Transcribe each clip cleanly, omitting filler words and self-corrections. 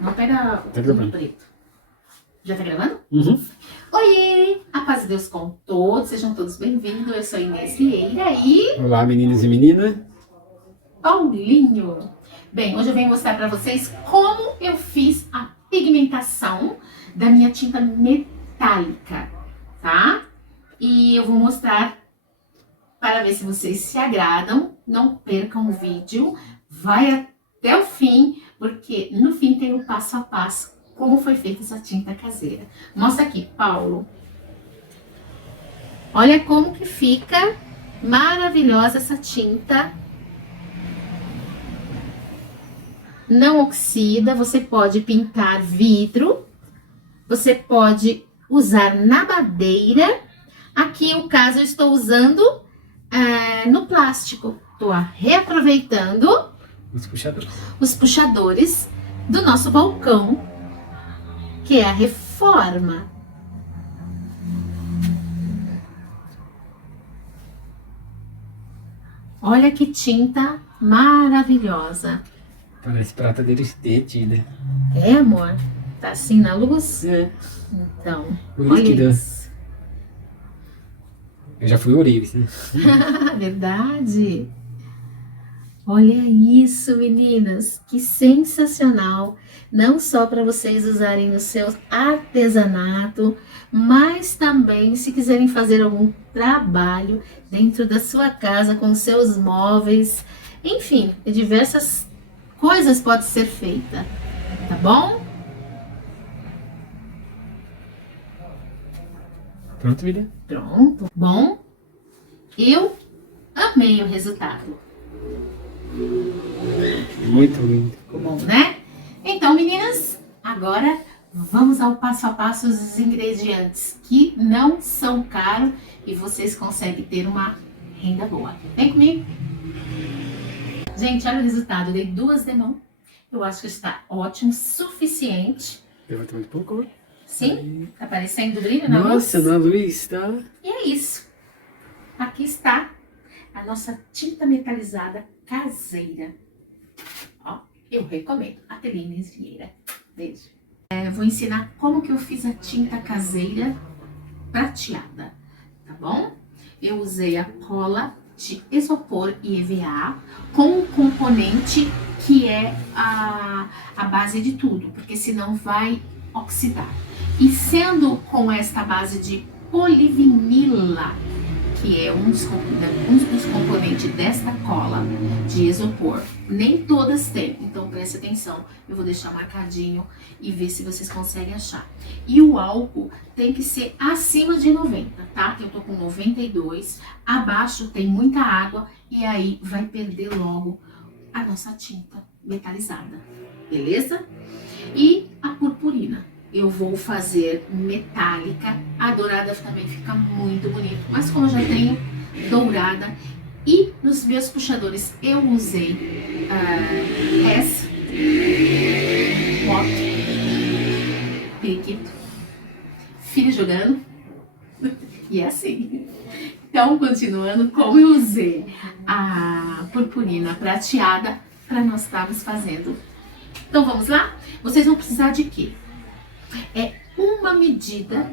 Não pega o Tá gravando. preto. Já tá gravando? Uhum. Oi! A paz de Deus com todos, sejam todos bem-vindos. Eu sou Inês Vieira e Olá, meninos e meninas. Paulinho. Bem, hoje eu venho mostrar para vocês como eu fiz a pigmentação da minha tinta metálica, tá? E eu vou mostrar para ver se vocês se agradam. Não percam o vídeo, vai até o fim, porque no fim tem o passo a passo como foi feita essa tinta caseira. Mostra aqui, Paulo. Olha como que fica maravilhosa essa tinta. Não oxida, você pode pintar vidro, você pode usar na madeira. Aqui, o caso, eu estou usando no plástico. Estou reaproveitando os puxadores do nosso balcão, que é a reforma. Olha que tinta maravilhosa. Parece prata derretida. É, amor? Tá assim na luz? É. Então, O olha líquido. isso. Eu já fui ourives, né? Verdade. Olha isso, meninas, que sensacional! Não só para vocês usarem no seu artesanato, mas também se quiserem fazer algum trabalho dentro da sua casa com seus móveis, enfim, diversas coisas pode ser feita, tá bom? Pronto, William? Pronto. Bom, eu amei o resultado. Muito lindo. Ficou bom, né? Então, meninas, agora vamos ao passo a passo dos ingredientes que não são caros e vocês conseguem ter uma renda boa. Vem comigo. Gente, olha o resultado. Eu dei 2 de mão. Eu acho que está ótimo, suficiente. Levanta muito pouco. Sim? Tá aparecendo brilho na luz? Nossa, na luz, tá? E é isso. Aqui está a nossa tinta metalizada caseira. Ó, eu recomendo. Ateliê Inês Vieira. Beijo. Vou ensinar como que eu fiz a tinta caseira prateada, tá bom? Eu usei a cola de isopor e EVA com um componente que é a base de tudo, porque senão vai oxidar. E sendo com esta base de polivinila, que é um dos componentes desta cola de isopor, nem todas têm, então preste atenção, eu vou deixar marcadinho e ver se vocês conseguem achar. E o álcool tem que ser acima de 90, tá? Eu tô com 92, abaixo tem muita água e aí vai perder logo a nossa tinta metalizada, beleza? E a purpurina. Eu vou fazer metálica, a dourada também fica muito bonito, mas como eu já tenho dourada, e nos meus puxadores eu usei essa moto, periquito, filho jogando, e é assim. Então, continuando, como eu usei a purpurina prateada para nós estarmos fazendo. Então, vamos lá? Vocês vão precisar de quê? É uma medida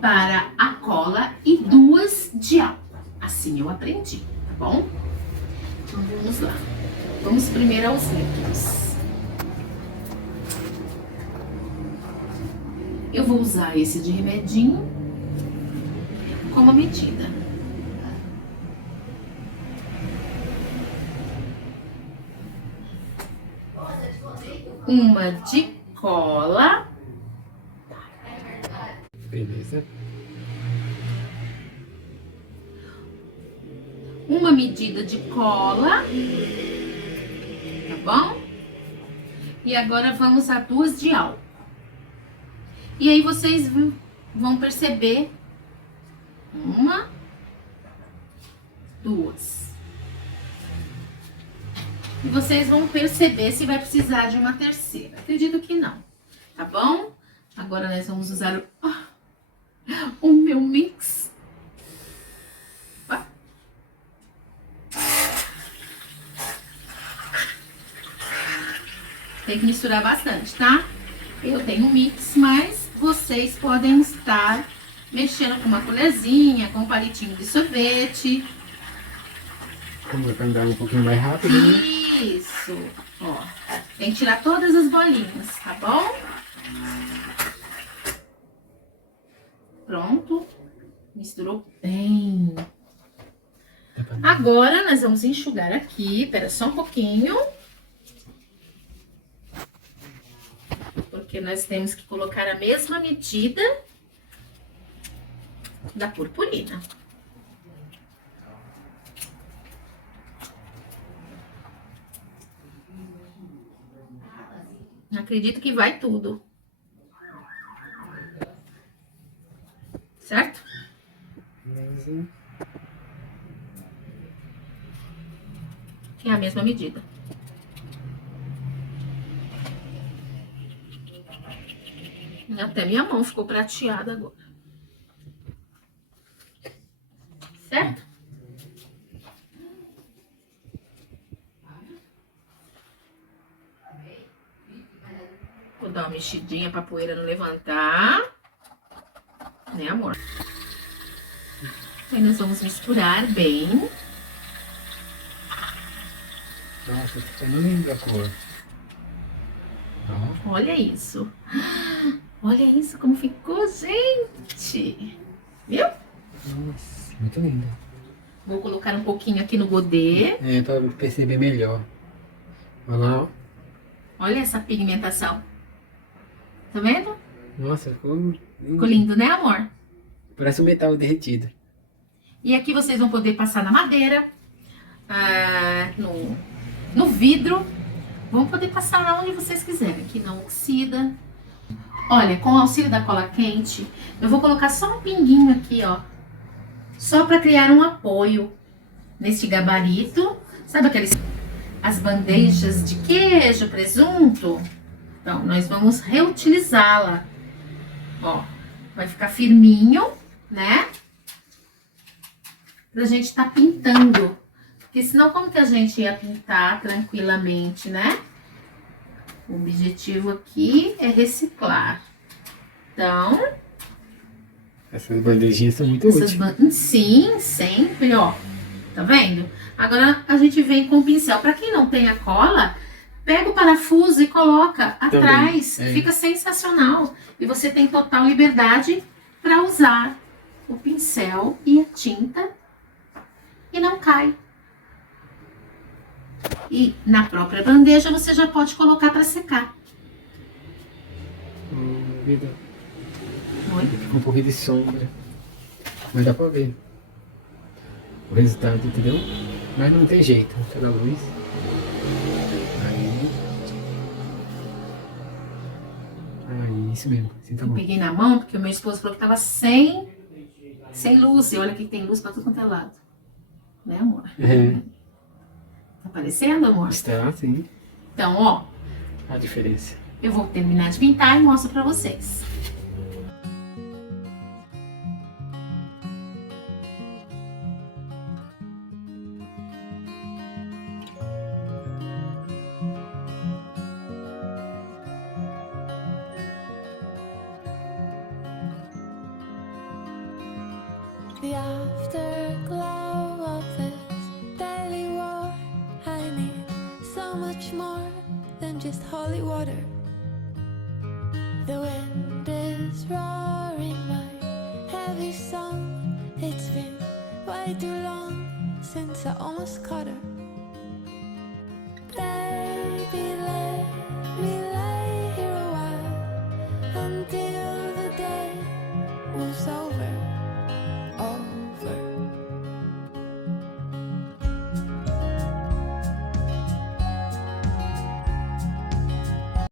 para a cola e 2 de álcool. Assim eu aprendi, tá bom? Então vamos lá. Vamos primeiro aos líquidos. Eu vou usar esse de remedinho como medida. Uma de cola. Beleza. Uma medida de cola, tá bom? E agora vamos a 2 de álcool. E aí vocês vão perceber 1, 2. E vocês vão perceber se vai precisar de uma terceira. Acredito que não, tá bom? Agora nós vamos usar o meu mix. Tem que misturar bastante, tá? Eu tenho um mix, mas vocês podem estar mexendo com uma colherzinha, com um palitinho de sorvete. Como vai andar um pouquinho mais rápido, né? Isso. Ó, tem que tirar todas as bolinhas, tá bom? Pronto. Misturou bem. Agora nós vamos enxugar aqui. Espera só um pouquinho. Porque nós temos que colocar a mesma medida da purpurina. Acredito que vai tudo. Certo? É a mesma medida. Até minha mão ficou prateada agora. Certo? Vou dar uma mexidinha pra poeira não levantar. Né, amor? Aí nós vamos misturar bem. Nossa, tá ficando linda a cor. Ó. Olha isso. Olha isso como ficou, gente. Viu? Nossa, muito linda. Vou colocar um pouquinho aqui no godê. É, pra perceber melhor. Olha lá, ó. Olha essa pigmentação. Tá vendo? Nossa, ficou lindo. Ficou lindo, né, amor? Parece um metal derretido. E aqui vocês vão poder passar na madeira, no vidro. Vão poder passar lá onde vocês quiserem, que não oxida. Olha, com o auxílio da cola quente, eu vou colocar só um pinguinho aqui, ó. Só para criar um apoio nesse gabarito. Sabe as bandejas de queijo, presunto? Então, nós vamos reutilizá-la. Ó, vai ficar firminho, né? Pra gente tá pintando. Porque senão como que a gente ia pintar tranquilamente, né? O objetivo aqui é reciclar. Então... Essas bandejinhas são muito úteis. Sim, sempre, ó. Tá vendo? Agora a gente vem com o pincel. Pra quem não tem a cola, pega o parafuso e coloca atrás. Também, é. Fica sensacional. E você tem total liberdade pra usar o pincel e a tinta. E não cai. E na própria bandeja você já pode colocar para secar. Vida. Oi? Fica um pouquinho de sombra. Mas dá pra ver o resultado, entendeu? Mas não tem jeito. Cada luz. Aí, isso mesmo. Assim tá Eu bom. peguei na mão porque o meu esposo falou que tava sem luz. E olha que tem luz para tudo quanto é lado. Né, amor? É. Tá aparecendo, amor? Está, sim. Então, ó, A diferença. eu vou terminar de pintar e mostro pra vocês. The afterglow of this daily war. I need so much more than just holy water. The wind is roaring my heavy song. It's been way too long since I almost caught her. Baby, let me lay here a while until the day moves over.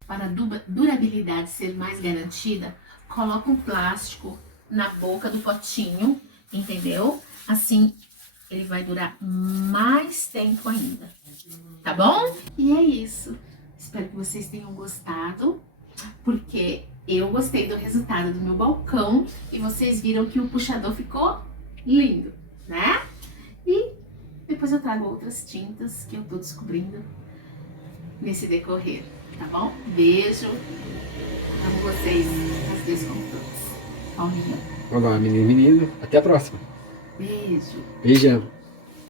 Para a durabilidade ser mais garantida, coloca um plástico na boca do potinho, entendeu? Assim ele vai durar mais tempo ainda, tá bom? E é isso. Espero que vocês tenham gostado, porque eu gostei do resultado do meu balcão e vocês viram que o puxador ficou lindo, né? E depois eu trago outras tintas que eu tô descobrindo nesse decorrer. Tá bom? Beijo. Amo vocês. Às vezes como todos. Paulinho. Olá, menino e menina. Até a próxima. Beijo. Beijão.